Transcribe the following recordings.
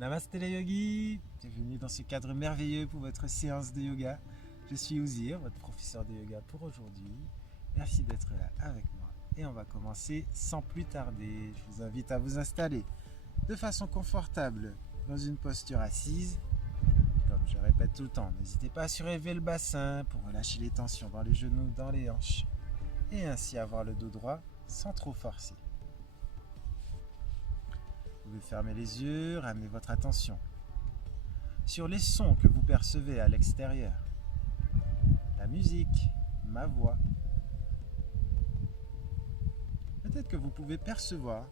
Namaste les yogis, bienvenue dans ce cadre merveilleux pour votre séance de yoga. Je suis Ouzir, votre professeur de yoga pour aujourd'hui. Merci d'être là avec moi et on va commencer sans plus tarder. Je vous invite à vous installer de façon confortable dans une posture assise. Comme je répète tout le temps, n'hésitez pas à surélever le bassin pour relâcher les tensions dans les genoux, dans les hanches et ainsi avoir le dos droit sans trop forcer. Vous pouvez fermer les yeux, ramener votre attention sur les sons que vous percevez à l'extérieur. La musique, ma voix. Peut-être que vous pouvez percevoir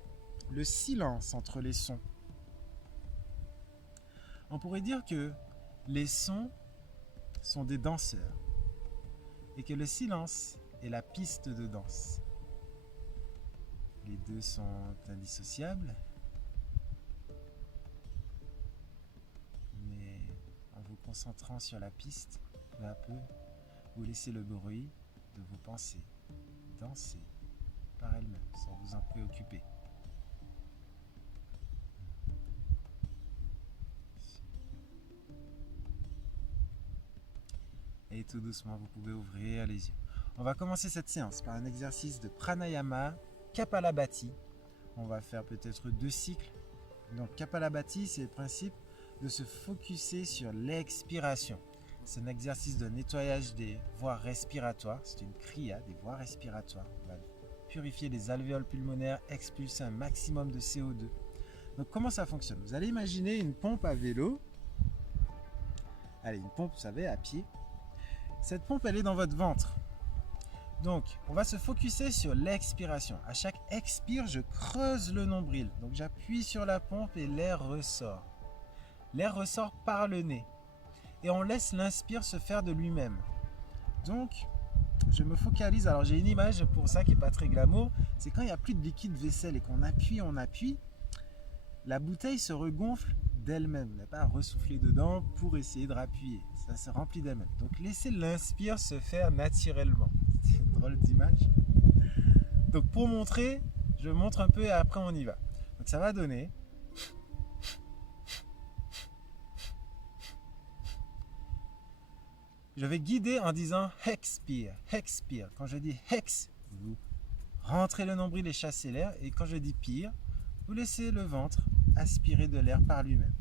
le silence entre les sons. On pourrait dire que les sons sont des danseurs et que le silence est la piste de danse. Les deux sont indissociables. En vous concentrant sur la piste, peu à peu, vous laissez le bruit de vos pensées danser par elles-mêmes sans vous en préoccuper. Et tout doucement, vous pouvez ouvrir les yeux. On va commencer cette séance par un exercice de pranayama Kapalabhati. On va faire peut-être 2 cycles. Donc Kapalabhati, c'est le principe de se focuser sur l'expiration. C'est un exercice de nettoyage des voies respiratoires. C'est une kriya des voies respiratoires. On va purifier les alvéoles pulmonaires, expulser un maximum de CO2. Donc comment ça fonctionne? Vous allez imaginer une pompe à vélo. Allez, une pompe, vous savez, à pied. Cette pompe, elle est dans votre ventre. Donc, on va se focuser sur l'expiration. À chaque expire, je creuse le nombril. Donc, j'appuie sur la pompe et l'air ressort. L'air ressort par le nez. Et on laisse l'inspire se faire de lui-même. Donc, je me focalise. Alors, j'ai une image pour ça qui n'est pas très glamour. C'est quand il n'y a plus de liquide vaisselle et qu'on appuie, la bouteille se regonfle d'elle-même. Vous n'avez pas à ressouffler dedans pour essayer de rappuyer. Ça se remplit d'elle-même. Donc, laissez l'inspire se faire naturellement. C'est une drôle d'image. Donc, pour montrer, je montre un peu et après on y va. Donc, ça va donner... Je vais guider en disant expire, expire. Quand je dis hex, vous rentrez le nombril et chassez l'air. Et quand je dis pire, vous laissez le ventre aspirer de l'air par lui-même.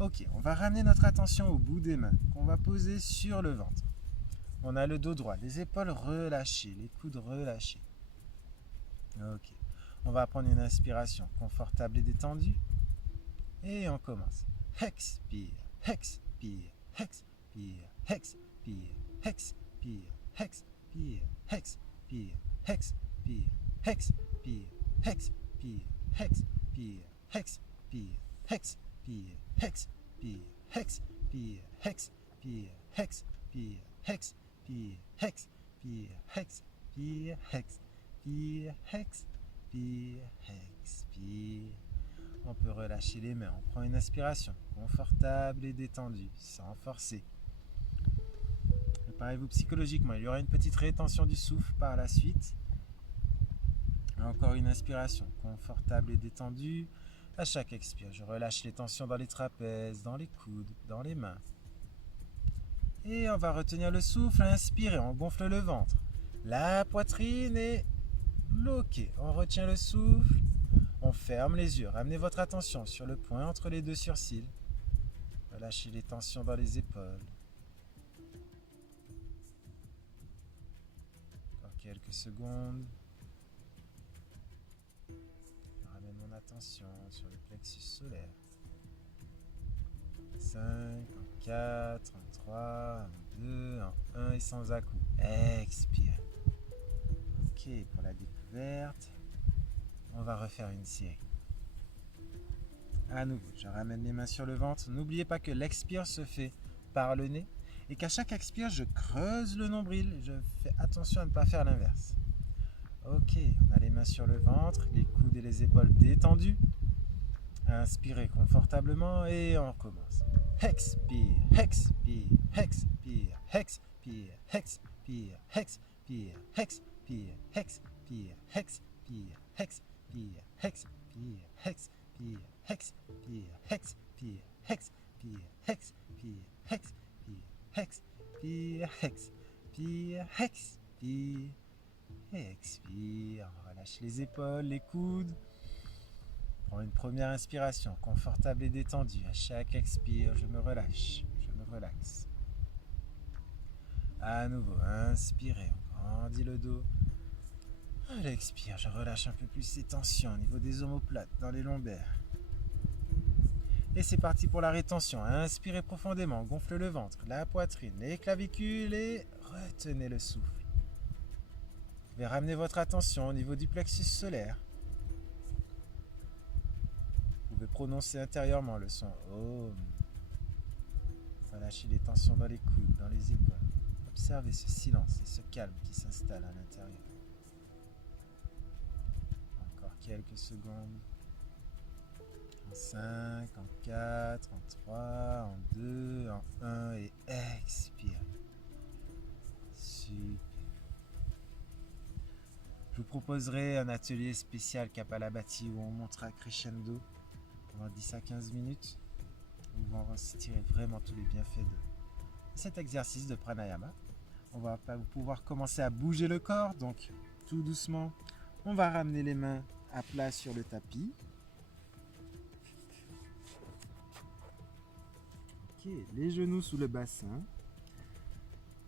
Ok, on va ramener notre attention au bout des mains qu'on va poser sur le ventre. On a le dos droit, les épaules relâchées, les coudes relâchés. Ok, on va prendre une inspiration confortable et détendue. Et on commence. Expire, expire, expire, expire. Expire, expire, expire, expire, expire, expire, expire, expire, expire, expire, expire, expire, expire, expire, expire, expire, expire, expire, expire. On peut relâcher les mains. On prend une inspiration confortable et détendue, sans forcer. Préparez-vous psychologiquement. Il y aura une petite rétention du souffle par la suite. Encore une inspiration confortable et détendue. À chaque expire, je relâche les tensions dans les trapèzes, dans les coudes, dans les mains. Et on va retenir le souffle. Inspirez, on gonfle le ventre. La poitrine est bloquée. On retient le souffle. On ferme les yeux. Ramenez votre attention sur le point entre les 2 sourcils. Relâchez les tensions dans les épaules. Encore quelques secondes. Je ramène mon attention sur le plexus solaire. 5, en 4, en 3, en 2, en 1 et sans à-coups. Expire. Ok, pour la découverte, on va refaire une série. À nouveau, je ramène les mains sur le ventre. N'oubliez pas que l'expire se fait par le nez et qu'à chaque expire, je creuse le nombril. Je fais attention à ne pas faire l'inverse. Ok, on a les mains sur le ventre, les coudes et les épaules détendus. Inspirez confortablement et on commence. Expire, expire, expire, expire, expire, expire, expire, expire, expire, expire, expire, expire, expire, expire, expire. Et expire. Relâche les épaules, les coudes. Prends une première inspiration, confortable et détendue. À chaque expire, je me relâche, je me relaxe. À nouveau, inspirez, on grandit le dos. À l'expire, je relâche un peu plus ces tensions au niveau des omoplates, dans les lombaires. Et c'est parti pour la rétention. Inspirez profondément, gonfle le ventre, la poitrine, les clavicules et retenez le souffle. Vous pouvez ramener votre attention au niveau du plexus solaire. Vous pouvez prononcer intérieurement le son Om. Relâchez les tensions dans les coudes, dans les épaules. Observez ce silence et ce calme qui s'installe à l'intérieur. Encore quelques secondes. En 5, en 4, en 3, en 2, en 1 et expire. Super. Je vous proposerai un atelier spécial Kapalabhati où on montera crescendo pendant 10 à 15 minutes. Où on va se tirer vraiment tous les bienfaits de cet exercice de pranayama. On va pouvoir commencer à bouger le corps, donc tout doucement, on va ramener les mains à plat sur le tapis. Ok, les genoux sous le bassin.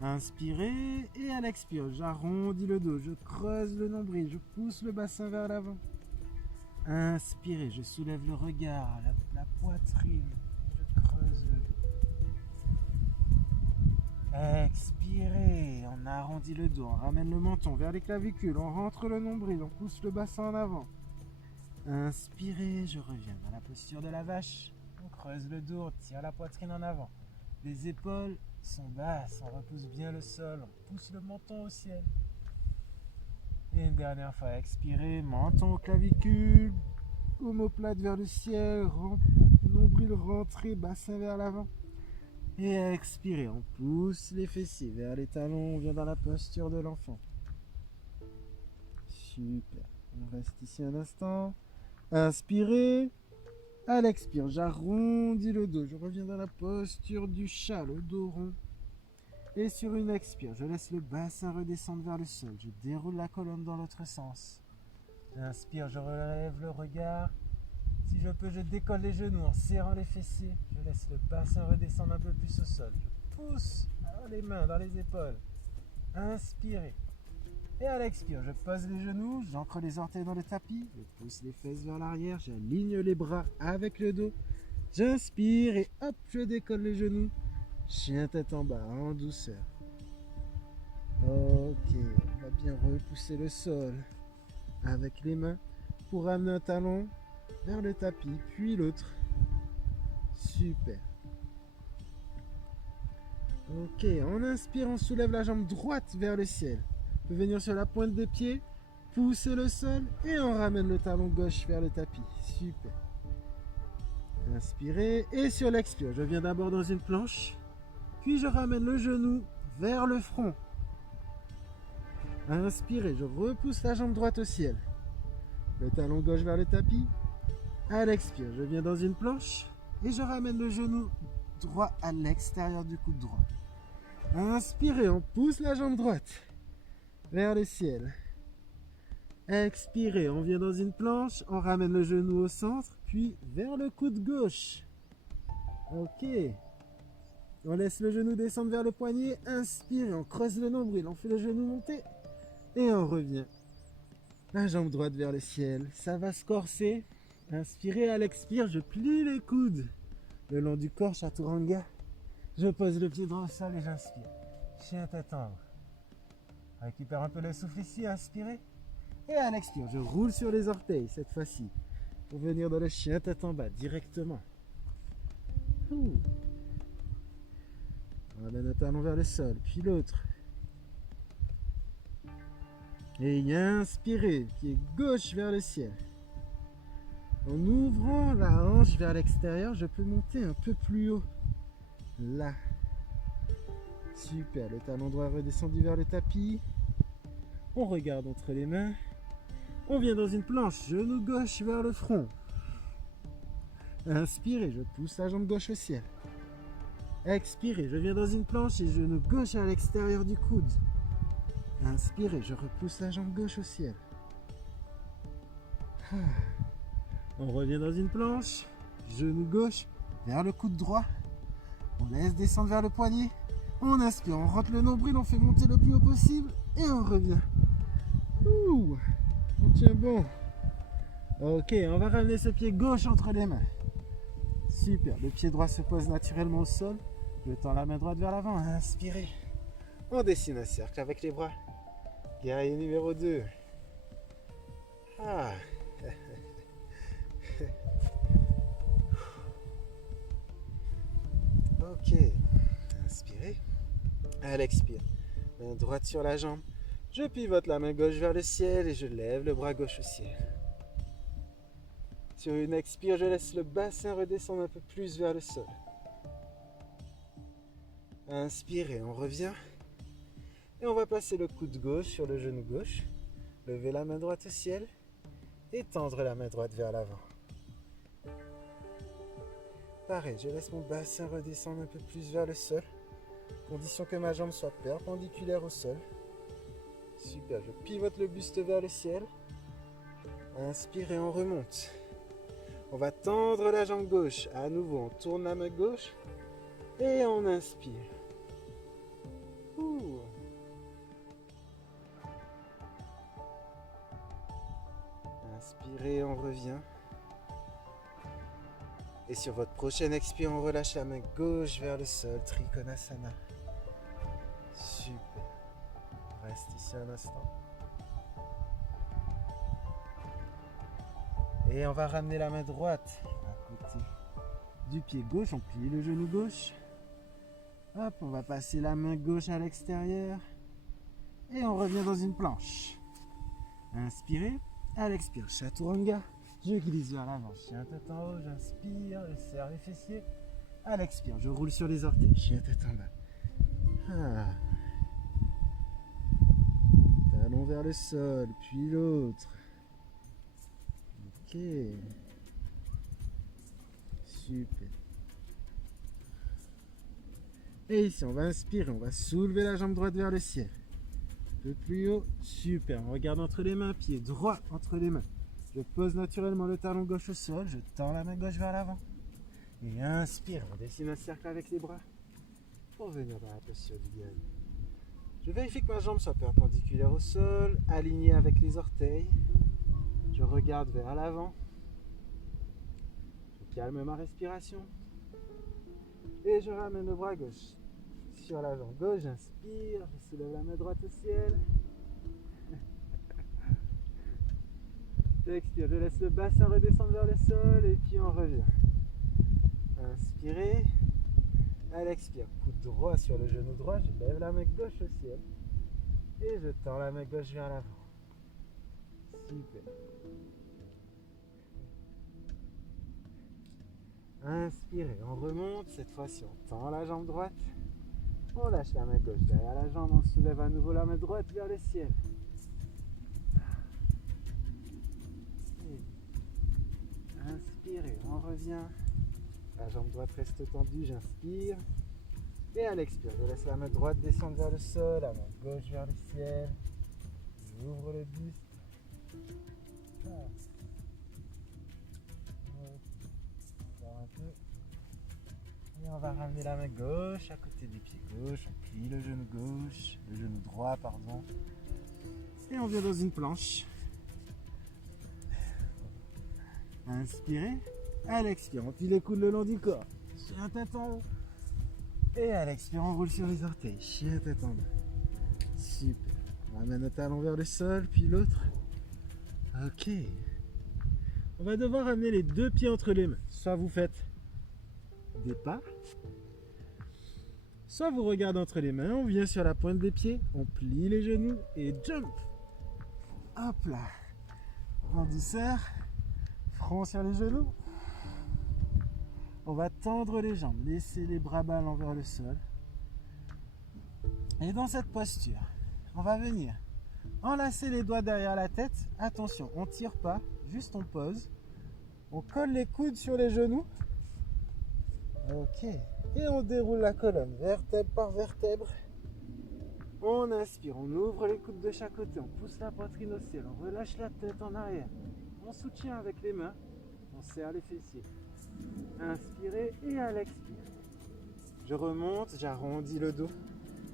Inspirez et à l'expire, j'arrondis le dos, je creuse le nombril, je pousse le bassin vers l'avant. Inspirez, je soulève le regard, la poitrine, je creuse le dos. Expirez, on arrondit le dos, on ramène le menton vers les clavicules, on rentre le nombril, on pousse le bassin en avant. Inspirez, je reviens dans la posture de la vache, on creuse le dos, on tire la poitrine en avant. Les épaules sont basses, on repousse bien le sol, on pousse le menton au ciel. Et une dernière fois, expirez, menton aux clavicules, omoplate vers le ciel, nombril rentré, bassin vers l'avant. Et expirez, on pousse les fessiers vers les talons, on vient dans la posture de l'enfant. Super, on reste ici un instant. Inspirez. À l'expire, j'arrondis le dos, je reviens dans la posture du chat, le dos rond. Et sur une expire, je laisse le bassin redescendre vers le sol, je déroule la colonne dans l'autre sens. Inspire, je relève le regard. Si je peux, je décolle les genoux en serrant les fessiers. Je laisse le bassin redescendre un peu plus au sol. Je pousse les mains dans les épaules. Inspirez. Et à l'expire, je pose les genoux, j'ancre les orteils dans le tapis, je pousse les fesses vers l'arrière, j'aligne les bras avec le dos. J'inspire et hop, je décolle les genoux. Chien tête en bas, en douceur. Ok, on va bien repousser le sol avec les mains pour ramener un talon vers le tapis, puis l'autre. Super. Ok, on inspire, on soulève la jambe droite vers le ciel. On peut venir sur la pointe des pieds, pousser le sol et on ramène le talon gauche vers le tapis. Super. Inspirez et sur l'expire, je viens d'abord dans une planche, puis je ramène le genou vers le front. Inspirez, je repousse la jambe droite au ciel. Le talon gauche vers le tapis. À l'expire, je viens dans une planche et je ramène le genou droit à l'extérieur du coude droit. Inspirez, on pousse la jambe droite vers le ciel. Expirez, on vient dans une planche, on ramène le genou au centre, puis vers le coude gauche. Ok. On laisse le genou descendre vers le poignet. Inspirez, on creuse le nombril, on fait le genou monter et on revient. La jambe droite vers le ciel, ça va se corser. Inspirez, à l'expire, je plie les coudes le long du corps, chaturanga. Je pose le pied droit au sol et j'inspire. Chien tête en haut. Récupère un peu le souffle ici, inspirez. Et à l'expire, je roule sur les orteils cette fois-ci. Pour venir dans le chien tête en bas, directement. On ramène un talon vers le sol, puis l'autre. Et inspirez, pied gauche vers le ciel. En ouvrant la hanche vers l'extérieur, je peux monter un peu plus haut. Là. Super, le talon droit redescendu vers le tapis. On regarde entre les mains. On vient dans une planche, genou gauche vers le front. Inspirez, je pousse la jambe gauche au ciel. Expirez, je viens dans une planche et genou gauche à l'extérieur du coude. Inspirez, je repousse la jambe gauche au ciel. On revient dans une planche. Genou gauche vers le coude droit. On laisse descendre vers le poignet. On inspire, on rentre le nombril, on fait monter le plus haut possible et on revient. Ouh, on tient bon. Ok, on va ramener ce pied gauche entre les mains. Super, le pied droit se pose naturellement au sol. Je tends la main droite vers l'avant. Inspirez. On dessine un cercle avec les bras. Guerrier numéro 2. Ah. Ok. Inspirez. Elle expire. Main droite sur la jambe. Je pivote la main gauche vers le ciel et je lève le bras gauche au ciel. Sur une expire, je laisse le bassin redescendre un peu plus vers le sol. Inspirez, on revient. Et on va passer le coude gauche sur le genou gauche. Lever la main droite au ciel et tendre la main droite vers l'avant. Pareil, je laisse mon bassin redescendre un peu plus vers le sol. Condition que ma jambe soit perpendiculaire au sol. Super, je pivote le buste vers le ciel. Inspire et on remonte. On va tendre la jambe gauche. À nouveau, on tourne la main gauche et on inspire. Ouh. Inspirez, on revient. Et sur votre prochaine expire, on relâche la main gauche vers le sol, Trikonasana. Super. On reste ici un instant. Et on va ramener la main droite à côté du pied gauche. On plie le genou gauche. Hop, on va passer la main gauche à l'extérieur. Et on revient dans une planche. Inspirez. À l'expire, Chaturanga. Je glisse vers l'avant. Chien tête en haut, j'inspire, je serre les fessiers. À l'expire, je roule sur les orteils. Chien tête en bas. Talon vers le sol, puis l'autre. Ok. Super. Et ici, on va inspirer, on va soulever la jambe droite vers le ciel. Un peu plus haut. Super. On regarde entre les mains, pied droit entre les mains. Je pose naturellement le talon gauche au sol, je tends la main gauche vers l'avant. Et inspire, on dessine un cercle avec les bras pour venir dans la posture du guerrier. Je vérifie que ma jambe soit perpendiculaire au sol, alignée avec les orteils. Je regarde vers l'avant. Je calme ma respiration. Et je ramène le bras gauche sur la jambe gauche, j'inspire, je soulève la main droite au ciel. J'expire, je laisse le bassin redescendre vers le sol et puis on revient. Inspirez. À l'expire, coude droit sur le genou droit, je lève la main gauche au ciel et je tends la main gauche vers l'avant. Super. Inspirez, on remonte, cette fois-ci on tend la jambe droite, on lâche la main gauche derrière la jambe, on soulève à nouveau la main droite vers le ciel. Inspirez, on revient. La jambe droite reste tendue, j'inspire. Et à l'expire, je laisse la main droite descendre vers le sol, la main gauche vers le ciel. J'ouvre le buste. Encore un peu. Et on va ramener la main gauche à côté du pied gauche. On plie le genou droit, pardon. Et on vient dans une planche. Inspirez. À l'expire, on plie les coudes le long du corps. Chien tête en haut. Et à l'expire, on roule sur les orteils. Chien tête en bas. Super. On ramène le talon vers le sol, puis l'autre. Ok. On va devoir ramener les deux pieds entre les mains. Soit vous faites des pas, soit vous regardez entre les mains, on vient sur la pointe des pieds, on plie les genoux et jump. Hop là. En douceur. Front sur les genoux. On va tendre les jambes, laisser les bras ballants vers le sol. Et dans cette posture, on va venir enlacer les doigts derrière la tête. Attention, on ne tire pas, juste on pose. On colle les coudes sur les genoux. Ok. Et on déroule la colonne, vertèbre par vertèbre. On inspire, on ouvre les coudes de chaque côté, on pousse la poitrine au ciel, on relâche la tête en arrière. On soutient avec les mains, on serre les fessiers. Inspirez et à l'expire. Je remonte, j'arrondis le dos.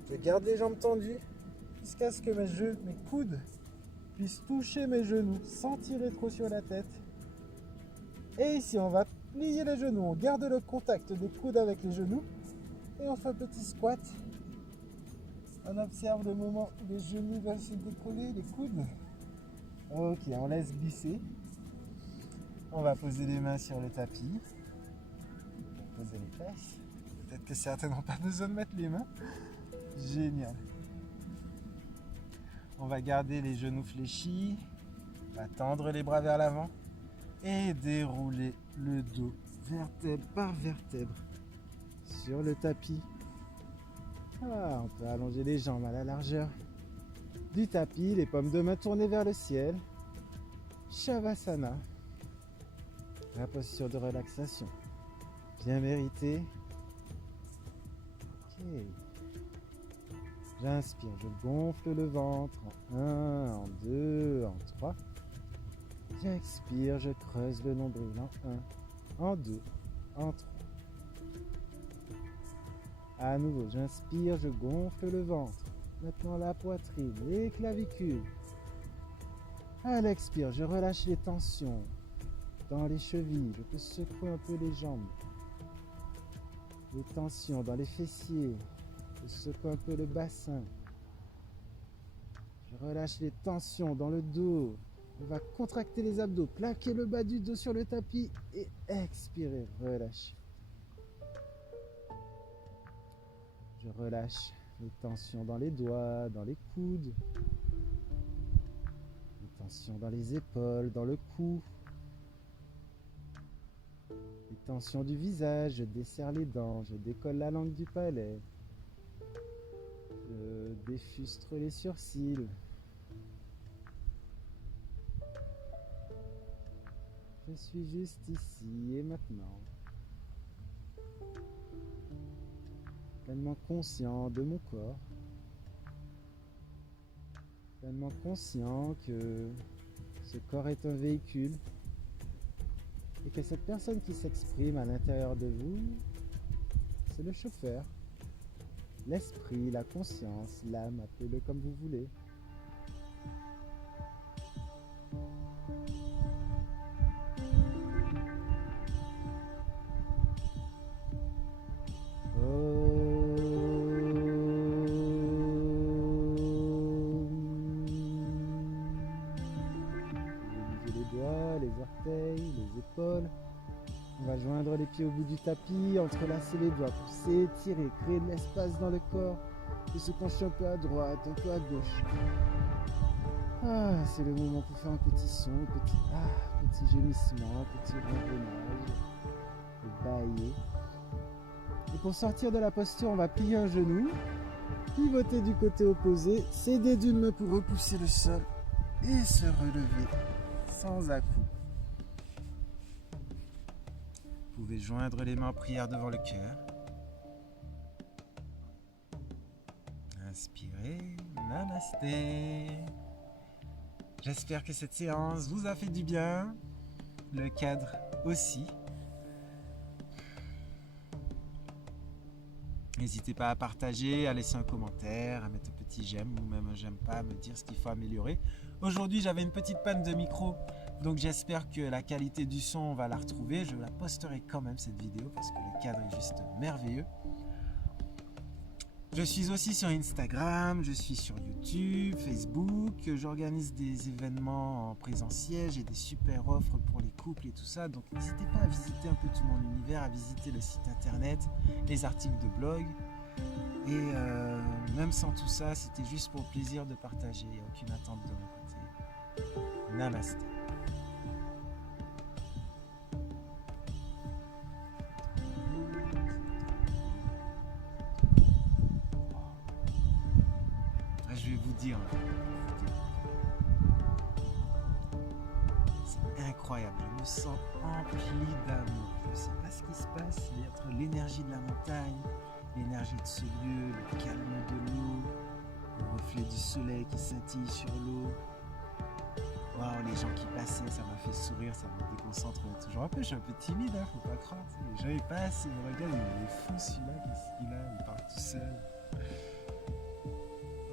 Je garde les jambes tendues jusqu'à ce que mes coudes puissent toucher mes genoux sans tirer trop sur la tête. Et ici, on va plier les genoux. On garde le contact des coudes avec les genoux. Et on fait un petit squat. On observe le moment où les genoux vont se décoller, les coudes. Ok, on laisse glisser. On va poser les mains sur le tapis. On va poser les fesses. Peut-être que certains n'ont pas besoin de mettre les mains. Génial. On va garder les genoux fléchis. On va tendre les bras vers l'avant. Et dérouler le dos vertèbre par vertèbre sur le tapis. Ah, on peut allonger les jambes à la largeur du tapis, les paumes de main tournées vers le ciel. Shavasana. La posture de relaxation. Bien méritée. Ok. J'inspire, je gonfle le ventre en 1, en 2, en 3. J'expire, je creuse le nombril en 1, en 2, en 3. À nouveau, j'inspire, je gonfle le ventre. Maintenant la poitrine, les clavicules. À l'expire, je relâche les tensions dans les chevilles. Je peux secouer un peu les jambes. Les tensions dans les fessiers. Je secoue un peu le bassin. Je relâche les tensions dans le dos. On va contracter les abdos, plaquer le bas du dos sur le tapis et expirer, relâcher. Je relâche les tensions dans les doigts, dans les coudes. Les tensions dans les épaules, dans le cou. Les tensions du visage, je desserre les dents, je décolle la langue du palais. Je défustre les sourcils. Je suis juste ici et maintenant. Pleinement conscient de mon corps. Pleinement conscient que ce corps est un véhicule. Et que cette personne qui s'exprime à l'intérieur de vous, c'est le chauffeur. L'esprit, la conscience, l'âme, appelez-le comme vous voulez. Les épaules. On va joindre les pieds au bout du tapis, entrelacer les doigts, pousser, étirer, créer de l'espace dans le corps et se pencher un peu à droite, un peu à gauche. Ah, c'est le moment pour faire un petit son, petit gémissement, petit ronronnage, bailler. Et pour sortir de la posture, on va plier un genou, pivoter du côté opposé, s'aider d'une main pour repousser le sol et se relever sans à-coups. Vous pouvez joindre les mains en prière devant le cœur. Inspirez, namasté. J'espère que cette séance vous a fait du bien, le cadre aussi. N'hésitez pas à partager, à laisser un commentaire, à mettre un petit j'aime ou même un j'aime pas, à me dire ce qu'il faut améliorer. Aujourd'hui, j'avais une petite panne de micro, donc j'espère que la qualité du son, on va la retrouver. Je la posterai quand même cette vidéo parce que le cadre est juste merveilleux. Je suis aussi sur Instagram, je suis sur YouTube, Facebook, j'organise des événements en présentiel, j'ai des super offres pour les couples et tout ça, donc n'hésitez pas à visiter un peu tout mon univers, à visiter le site internet, les articles de blog, et même sans tout ça, c'était juste pour le plaisir de partager, il n'y a aucune attente de mon côté. Namasté. Je vais vous dire, c'est incroyable, je me sens empli d'amour. Je ne sais pas ce qui se passe, mais entre l'énergie de la montagne, l'énergie de ce lieu, le calme de l'eau, Le reflet du soleil qui scintille sur l'eau. Waouh, les gens qui passaient, ça m'a fait sourire, ça me déconcentre toujours un peu. Je suis un peu timide, hein, faut pas croire. Les gens ils passent, ils me regardent, il est fou celui-là, qu'est-ce qu'il a, il parle tout seul.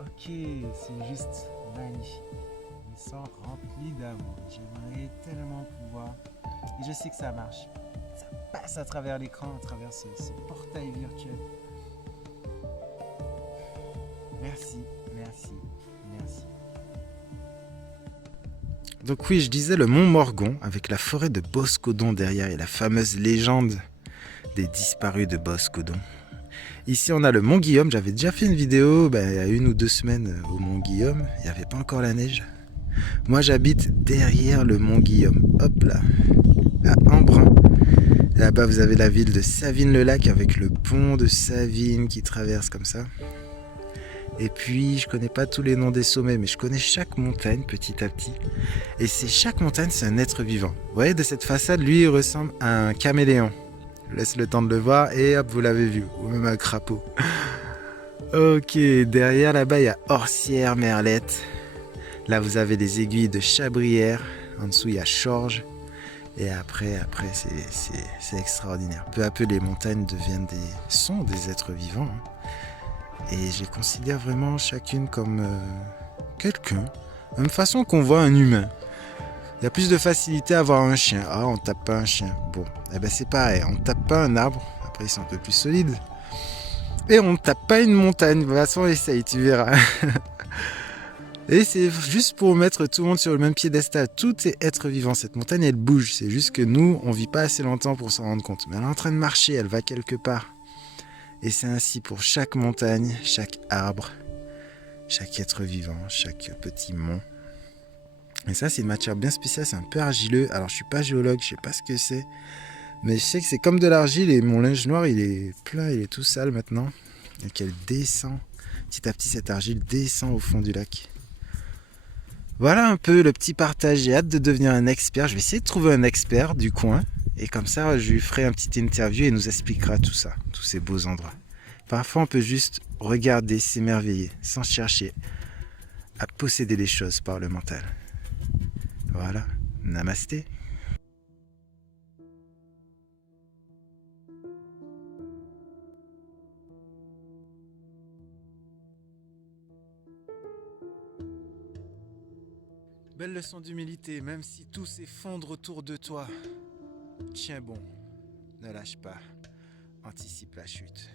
Ok, c'est juste magnifique. Je me sens rempli d'amour. J'aimerais tellement pouvoir. Et je sais que ça marche. Ça passe à travers l'écran, à travers ce portail virtuel. Merci, merci, merci. Donc oui, je disais le mont Morgon avec la forêt de Boscodon derrière et la fameuse légende des disparus de Boscodon. Ici on a le mont Guillaume, j'avais déjà fait une vidéo il y a 1 ou 2 semaines au mont Guillaume, il n'y avait pas encore la neige. Moi j'habite derrière le mont Guillaume, hop là, à Embrun. Là-bas vous avez la ville de Savines-le-Lac avec le pont de Savines qui traverse comme ça. Et puis je connais pas tous les noms des sommets, mais je connais chaque montagne petit à petit. Et chaque montagne c'est un être vivant. Vous voyez de cette façade, lui il ressemble à un caméléon. Je laisse le temps de le voir et hop vous l'avez vu, ou même un crapaud. Ok, derrière là-bas il y a Orsières, Merlette. Là vous avez les aiguilles de Chabrières. En dessous il y a Chorges. Et après c'est extraordinaire. Peu à peu les montagnes sont des êtres vivants. Et je les considère vraiment chacune comme quelqu'un. De la même façon qu'on voit un humain. Il y a plus de facilité à voir un chien. Ah, on tape pas un chien. Bon, eh ben c'est pareil. On tape pas un arbre. Après, ils sont un peu plus solides. Et on tape pas une montagne. De toute façon, essaye, tu verras. Et c'est juste pour mettre tout le monde sur le même piédestal. Tout est être vivant. Cette montagne, elle bouge. C'est juste que nous, on vit pas assez longtemps pour s'en rendre compte. Mais elle est en train de marcher. Elle va quelque part. Et c'est ainsi pour chaque montagne, chaque arbre, chaque être vivant, chaque petit mont. Et ça, c'est une matière bien spéciale, c'est un peu argileux. Alors, je suis pas géologue, je sais pas ce que c'est. Mais je sais que c'est comme de l'argile et mon linge noir, il est plein, il est tout sale maintenant. Et qu'elle descend, petit à petit, cette argile descend au fond du lac. Voilà un peu le petit partage. J'ai hâte de devenir un expert. Je vais essayer de trouver un expert du coin. Et comme ça, je lui ferai un petit interview et il nous expliquera tout ça, tous ces beaux endroits. Parfois, on peut juste regarder, s'émerveiller, sans chercher à posséder les choses par le mental. Voilà, namasté. Belle leçon d'humilité, même si tout s'effondre autour de toi. Tiens bon, ne lâche pas, anticipe la chute.